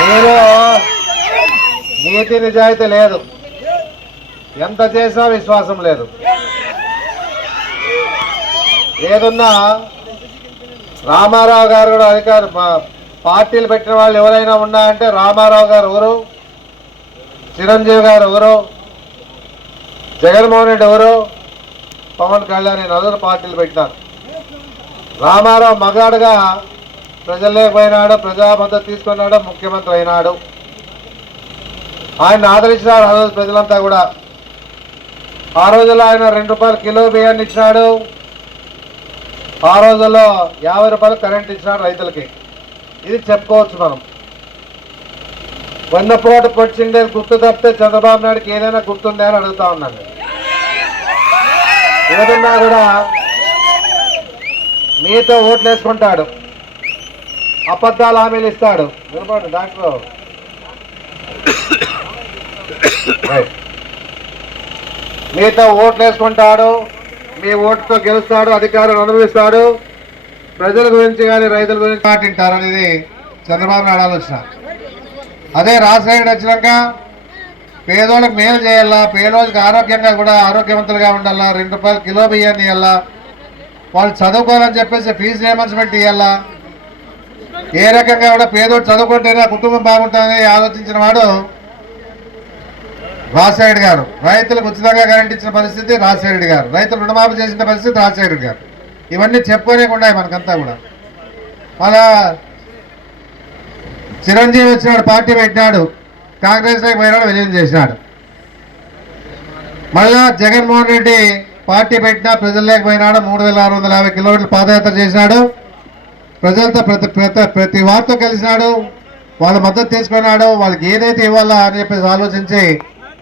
మీరు నీతి నిజాయితీ లేదు. ఎంత చేసినా విశ్వాసం లేదు. ఏదున్నా రామారావు గారు కూడా అధికారు పార్టీలు పెట్టిన వాళ్ళు ఎవరైనా ఉన్నాయంటే రామారావు గారు ఎవరు? చిరంజీవి గారు ఎవరు? జగన్మోహన్ రెడ్డి ఎవరు? పవన్ కళ్యాణ్ ఈ నలుగురు పార్టీలు పెట్టినారు. రామారావు మగాడుగా ప్రజల్లోకి పోయినాడు ప్రజా మద్దతు తీసుకున్నాడు ముఖ్యమంత్రి అయినాడు. ఆయన ఆదరించినారు ఆ రోజు ప్రజలంతా కూడా. ఆ రోజుల్లో ఆయన రెండు రూపాయలు కిలో బియ్యాన్ని ఇచ్చినాడు. ఆ రోజుల్లో యాభై రూపాయలు కరెంట్ ఇచ్చినాడు రైతులకి. ఇది చెప్పుకోవచ్చు మనం. వెన్నపోటు పొడిచిండే గుర్తు తప్పితే చంద్రబాబు నాయుడుకి ఏదైనా గుర్తుందా అని అడుగుతా ఉన్నాను ఏదన్నా కూడా మీతో ఓట్లు వేసుకుంటాడు అబద్ధాలు హామీలు ఇస్తాడు. వినపడు డాక్టర్. మీతో ఓట్లు వేసుకుంటాడు మీ ఓటుతో గెలుస్తాడు అధికారం అనుభవిస్తాడు. ప్రజల గురించి కానీ రైతుల గురించి మాటింటారు అనేది చంద్రబాబు నాయుడు ఆలోచన. అదే రాజశేఖర్ వచ్చినాక పేదోళ్ళకి మేలు చేయాలా పేదోళ్ళకి ఆరోగ్యంగా కూడా ఆరోగ్యవంతులుగా ఉండాలా రెండు రూపాయలు కిలో బియ్యాన్ని ఇవ్వాలా వాళ్ళు చదువుకోవాలని చెప్పేసి ఫీజు రియంబర్స్మెంట్ ఇవ్వాలా ఏ రకంగా కూడా పేదోడు చదువుకుంటేనే కుటుంబం బాగుంటుందని ఆలోచించిన వాడు రాజశేఖర్ గారు. రైతులకు ఉచితంగా కరెంట్ ఇచ్చిన పరిస్థితి రాజశేఖర్ గారు. రైతులు రుణమాఫీ చేసిన పరిస్థితి రాజశేఖర్ గారు. ఇవన్నీ చెప్పుకోనే ఉన్నాయి మనకంతా కూడా. అలా చిరంజీవి వచ్చినాడు పార్టీ పెట్టినాడు కాంగ్రెస్లోకి పోయినాడు విలీనం చేసినాడు. మళ్ళా జగన్మోహన్ రెడ్డి పార్టీ పెట్టినా ప్రజల్లోకి పోయినాడు మూడు వేల ఆరు వందల యాభై కిలోమీటర్లు పాదయాత్ర చేసినాడు. ప్రజలతో ప్రతి ప్రతి ప్రతి వారితో కలిసినాడు. వాళ్ళ మద్దతు తీసుకున్నాడు. వాళ్ళకి ఏదైతే ఇవ్వాలా అని చెప్పేసి ఆలోచించి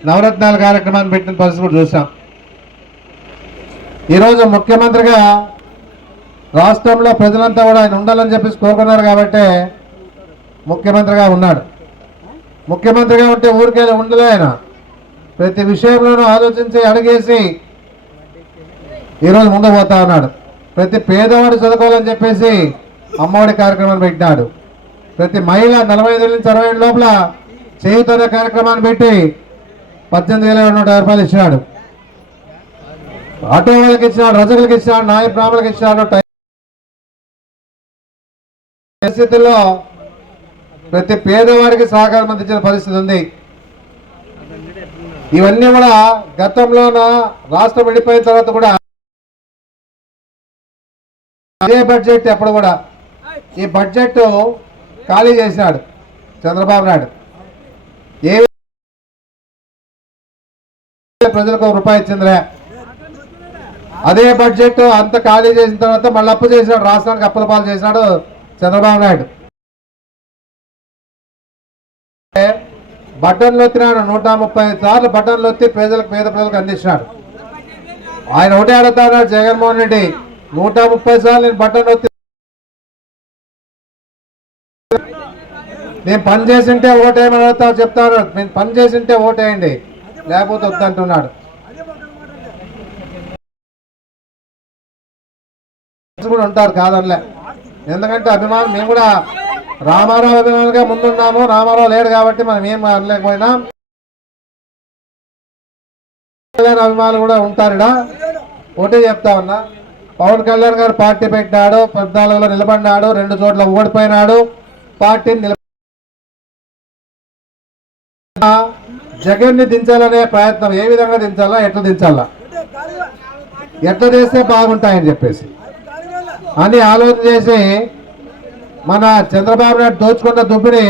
నవరత్నాల కార్యక్రమాన్ని పెట్టిన పరిస్థితి కూడా చూసాం. ఈరోజు ముఖ్యమంత్రిగా రాష్ట్రంలో ప్రజలంతా కూడా ఆయన ఉండాలని చెప్పేసి కోరుకున్నారు కాబట్టి ముఖ్యమంత్రిగా ఉన్నాడు. ముఖ్యమంత్రిగా ఉంటే ఊరికే ఉండలే ఆయన. ప్రతి విషయంలోనూ ఆలోచించి అడిగేసి ఈరోజు ముందు పోతా ఉన్నాడు. ప్రతి పేదవాడు చదువుకోవాలని చెప్పేసి అమ్మఒడి కార్యక్రమాన్ని పెట్టినాడు. ప్రతి మహిళ నలభై ఐదు నుంచి అరవై ఏడు లోపల చేయుతనే కార్యక్రమాన్ని పెట్టి పద్దెనిమిది వేల నూట రూపాయలు ఇచ్చినాడు. ఆటో వాళ్ళకి ఇచ్చినాడు రజకులకి ఇచ్చినాడు నాయ బ్రాహ్మణులకు ఇచ్చినాడు పరిస్థితుల్లో ప్రతి పేదవాడికి సహకారం అందించిన పరిస్థితి ఉంది. ఇవన్నీ కూడా గతంలోన రాష్ట్రం విడిపోయిన తర్వాత కూడా అదే బడ్జెట్ ఎప్పుడు కూడా ఈ బడ్జెట్ ఖాళీ చేసినాడు చంద్రబాబు నాయుడు. ఏ ప్రజలకు రూపాయి ఇచ్చిందిరే అదే బడ్జెట్ అంత ఖాళీ చేసిన తర్వాత మళ్ళీ అప్పు చేసినాడు రాష్ట్రానికి అప్పుల పాలు చేసినాడు చంద్రబాబు నాయుడు. బటన్లు ఎత్తినాడు నూట ముప్పై సార్లు బటన్లు ఎత్తి ప్రజలకు పేద ప్రజలకు అందించినాడు. ఆయన ఒకటే అడుగుతాడు జగన్మోహన్ రెడ్డి. నూట ముప్పై సార్లు నేను బటన్ ఒత్తి నేను పని చేసింటే ఓటేయమని అడుగుతా చెప్తాను. నేను పని చేసింటే ఓటేయండి. లేకపోతే వద్దంటున్నాడు. కూడా ఉంటారు కాదనిలే. ఎందుకంటే అభిమానం మేము కూడా రామారావు అభిమానులుగా ముందున్నాము. రామారావు లేడు కాబట్టి మనం ఏం అనలేకపోయినా కళ్యాణ్ అభిమానులు కూడా ఉంటారుడా ఒకటే చెప్తా ఉన్నా. పవన్ కళ్యాణ్ గారు పార్టీ పెట్టినాడు పద్నాలుగులో నిలబడినాడు రెండు చోట్ల ఓడిపోయినాడు. పార్టీని నిలబ జగన్ని దించాలనే ప్రయత్నం ఏ విధంగా దించాలా ఎట్లా దించాలా? ఎట్లా చేస్తే బాగుంటాయని చెప్పేసి. అని ఆలోచన చేసి మన చంద్రబాబు నాయుడు దోచుకున్న దుబ్బిని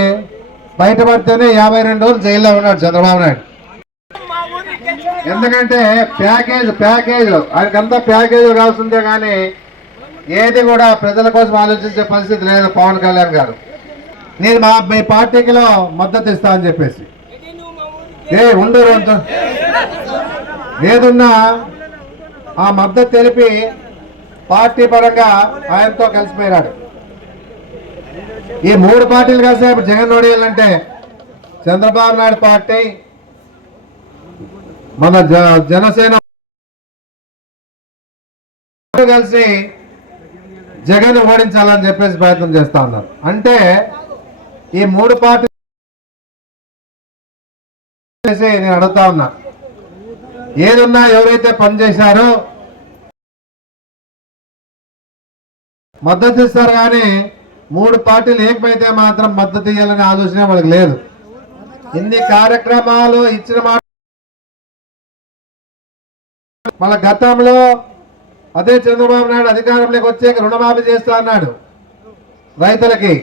బయటపడితేనే యాభై రెండు రోజులు జైల్లో ఉన్నాడు చంద్రబాబు నాయుడు. ఎందుకంటే ప్యాకేజ్ ప్యాకేజ్ ఆయనకంతా ప్యాకేజ్ కావాల్సిందే కానీ ఏది కూడా ప్రజల కోసం ఆలోచించే పరిస్థితి లేదు పవన్ కళ్యాణ్ గారు. నేను మా మీ పార్టీకిలో మద్దతు ఇస్తా అని చెప్పేసి. ఏ ఉండరు అంత ఏదున్నా ఆ మద్దతు తెలిపి పార్టీ పరంగా ఆయనతో కలిసిపోయినాడు. ఈ మూడు పార్టీలు కలిసి ఇప్పుడు జగన్ ఓడియాలంటే చంద్రబాబు నాయుడు పార్టీ మన జ- జనసేన కలిసి జగన్ ఓడించాలని చెప్పేసి ప్రయత్నం చేస్తా ఉన్నారు. అంటే ఈ మూడు పార్టీ నేను అడుగుతా ఉన్నా. ఏదున్నా ఎవరైతే పనిచేశారో మద్దతు ఇస్తారు కానీ మూడు పార్టీలు ఏకమైతే మాత్రం మద్దతు ఇవ్వాలనే ఆలోచన వాళ్ళకి లేదు. ఇన్ని కార్యక్రమాలు ఇచ్చిన మాట మన గతంలో అదే చంద్రబాబు నాయుడు అధికారంలోకి వచ్చే రుణమాఫీ చేస్తా అన్నాడు రైతులకి.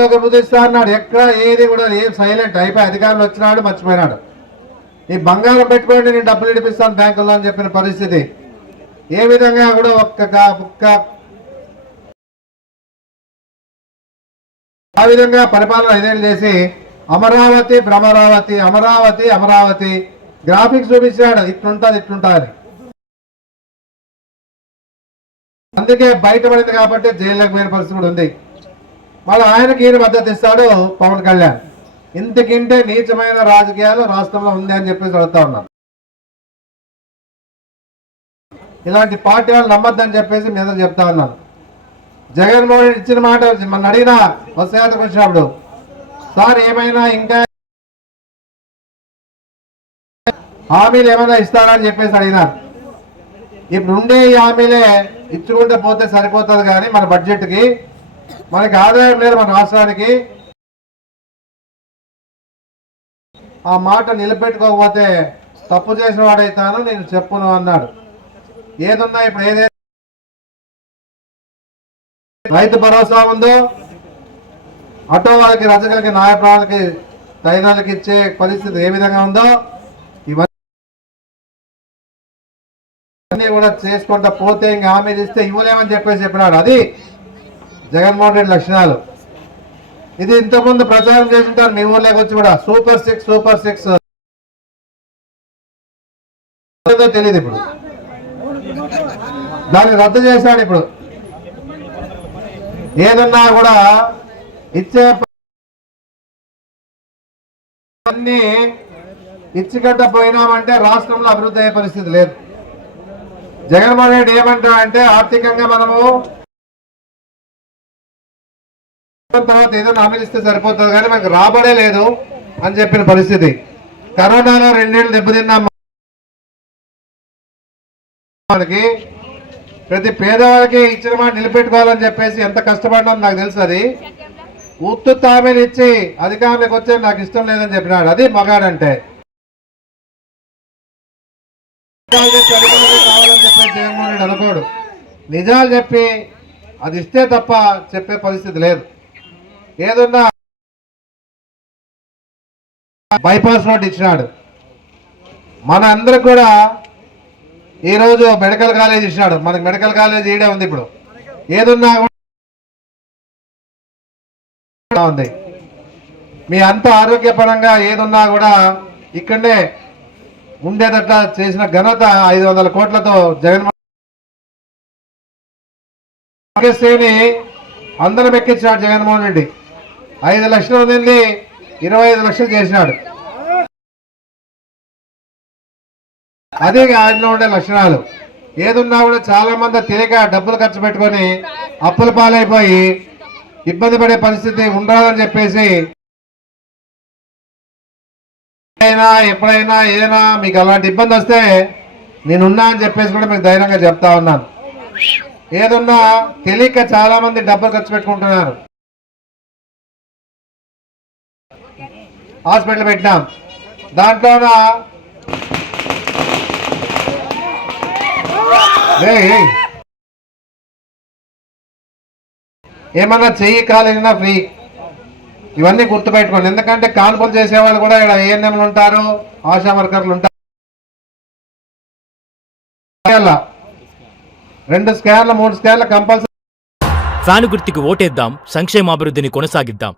ఇస్తా అన్నాడు ఎక్కడ ఏది కూడా ఏం సైలెంట్ అయిపోయి అధికారులు వచ్చినాడు మర్చిపోయినాడు. ఈ బంగారం పెట్టుకోండి నేను డబ్బులు ఇడిపిస్తాను బ్యాంకుల్లో అని చెప్పిన పరిస్థితి. ఏ విధంగా కూడా ఒక్క ఒక్క ఆ విధంగా పరిపాలన ఐదేళ్ళు చేసి అమరావతి భ్రమరావతి అమరావతి అమరావతి గ్రాఫిక్స్ చూపించాడు. ఇట్లుంటుంది ఇట్లుంటుంది అందుకే బయటపడింది కాబట్టి జైల్లోకి పోయిన పరిస్థితి కూడా ఉంది. మళ్ళీ ఆయనకి ఈయన మద్దతు ఇస్తాడు పవన్ కళ్యాణ్. ఇంతకింటే నీచమైన రాజకీయాలు రాష్ట్రంలో ఉంది అని చెప్పేసి అడుగుతా ఉన్నాం. ఇలాంటి పార్టీ వాళ్ళు నమ్మద్దని చెప్పేసి మీద చెప్తా ఉన్నాను జగన్మోహన్ ఇచ్చిన మాట మన అడిగిన బస్ యాత్రకు వచ్చినప్పుడు సార్ ఏమైనా ఇంకా హామీలు ఏమైనా ఇస్తారా? అని చెప్పేసి అడిగినారు ఇప్పుడు ఉండే ఈ హామీలే ఇచ్చుకుంటే పోతే సరిపోతుంది కానీ మన బడ్జెట్కి మనకి ఆదాయం లేదు మన రాష్ట్రానికి. ఆ మాట నిలబెట్టుకోకపోతే తప్పు చేసిన వాడైతాను నేను చెప్పును అన్నాడు. ఏదున్నా ఇప్పుడు ఏదైతే రైతు భరోసా ఉందో అటో వాళ్ళకి రజకులకి నాయకులకి దైనాలకి ఇచ్చే పరిస్థితి ఏ విధంగా ఉందో ఇవన్నీ కూడా చేసుకుంటా పోతే ఇంకా హామీలు ఇస్తే ఇవ్వలేమని చెప్పేసి చెప్పినాడు. అది జగన్మోహన్ రెడ్డి లక్షణాలు. ఇది ఇంతకుముందు ప్రచారం చేసింటారు మీ ఊర్లోకి వచ్చి కూడా సూపర్ సిక్స్ సూపర్ సిక్స్. తెలియదు ఇప్పుడు. దాన్ని రద్దు చేశాడు ఇప్పుడు. ఏదన్నా కూడా ఇచ్చే అన్ని ఇచ్చిగడ్డ పోయినామంటే రాష్ట్రంలో అభివృద్ధి అయ్యే పరిస్థితి లేదు. జగన్మోహన్ రెడ్డి ఏమంటాడంటే ఆర్థికంగా మనము తర్వాత ఏదో హామీలు ఇస్తే సరిపోతుంది కానీ మనకు రాబడే లేదు అని చెప్పిన పరిస్థితి. కరోనాలో రెండేళ్ళు దెబ్బతిన్నాం మనకి ప్రతి పేదవాళ్ళకి ఇచ్చిన మాట నిలబెట్టుకోవాలని చెప్పేసి ఎంత కష్టపడ్డామో నాకు తెలుసు అది. ఉత్తు తామీలు ఇచ్చి అధికారంలోకి వచ్చే నాకు ఇష్టం లేదని చెప్పినాడు. అది మగాడంటే. చెప్పి కావాలని చెప్పి జగన్మోహన్ రెడ్డి అనుకోడు. నిజాలు చెప్పి అది ఇస్తే తప్ప చెప్పే పరిస్థితి లేదు. ఏదన్నా బైపాస్ రోడ్ ఇచ్చినాడు. మన అందరికి కూడా ఈరోజు మెడికల్ కాలేజ్ ఇచ్చినాడు. మనకి మెడికల్ కాలేజ్ ఈడే ఉంది ఇప్పుడు. ఏదున్నా కూడా ఉంది. మీ అంత ఆరోగ్యపరంగా ఏదున్నా కూడా ఇక్కడనే ఉండేటట్ల చేసిన ఘనత ఐదు వందల కోట్లతో జగన్మోహన్ శ్రేణి అందరం ఎక్కించాడు జగన్మోహన్ రెడ్డి. ఐదు లక్షలు ఉంది ఇరవై ఐదు లక్షలు చేసినాడు. అదే ఆయనలో ఉండే లక్షణాలు. ఏదున్నా కూడా చాలా మంది తెలియక డబ్బులు ఖర్చు పెట్టుకొని అప్పుల పాలైపోయి ఇబ్బంది పడే పరిస్థితి ఉండాలని చెప్పేసి అయినా ఎప్పుడైనా ఏదైనా మీకు అలాంటి ఇబ్బంది వస్తే నేనున్నా అని చెప్పేసి కూడా మీకు ధైర్యంగా చెప్తా ఉన్నాను. ఏదున్నా తెలియక చాలా మంది డబ్బులు ఖర్చు పెట్టుకుంటున్నారు. హాస్పిటల్ పెట్టినాం. దాంట్లోన ఏమన్నా చెయ్యి కాలేజీనా ఫ్రీ. ఇవన్నీ గుర్తుపెట్టుకోండి. ఎందుకంటే కాన్పులు చేసేవాళ్ళు కూడా ఇక్కడ ఏఎన్ఎంలు ఉంటారు ఆశా వర్కర్లు ఉంటారు. రెండు స్కేర్లు మూడు స్కేర్లు కంపల్సరీ. ఫ్యాను గుర్తుకు ఓటేద్దాం సంక్షేమాభివృద్ధిని కొనసాగిద్దాం.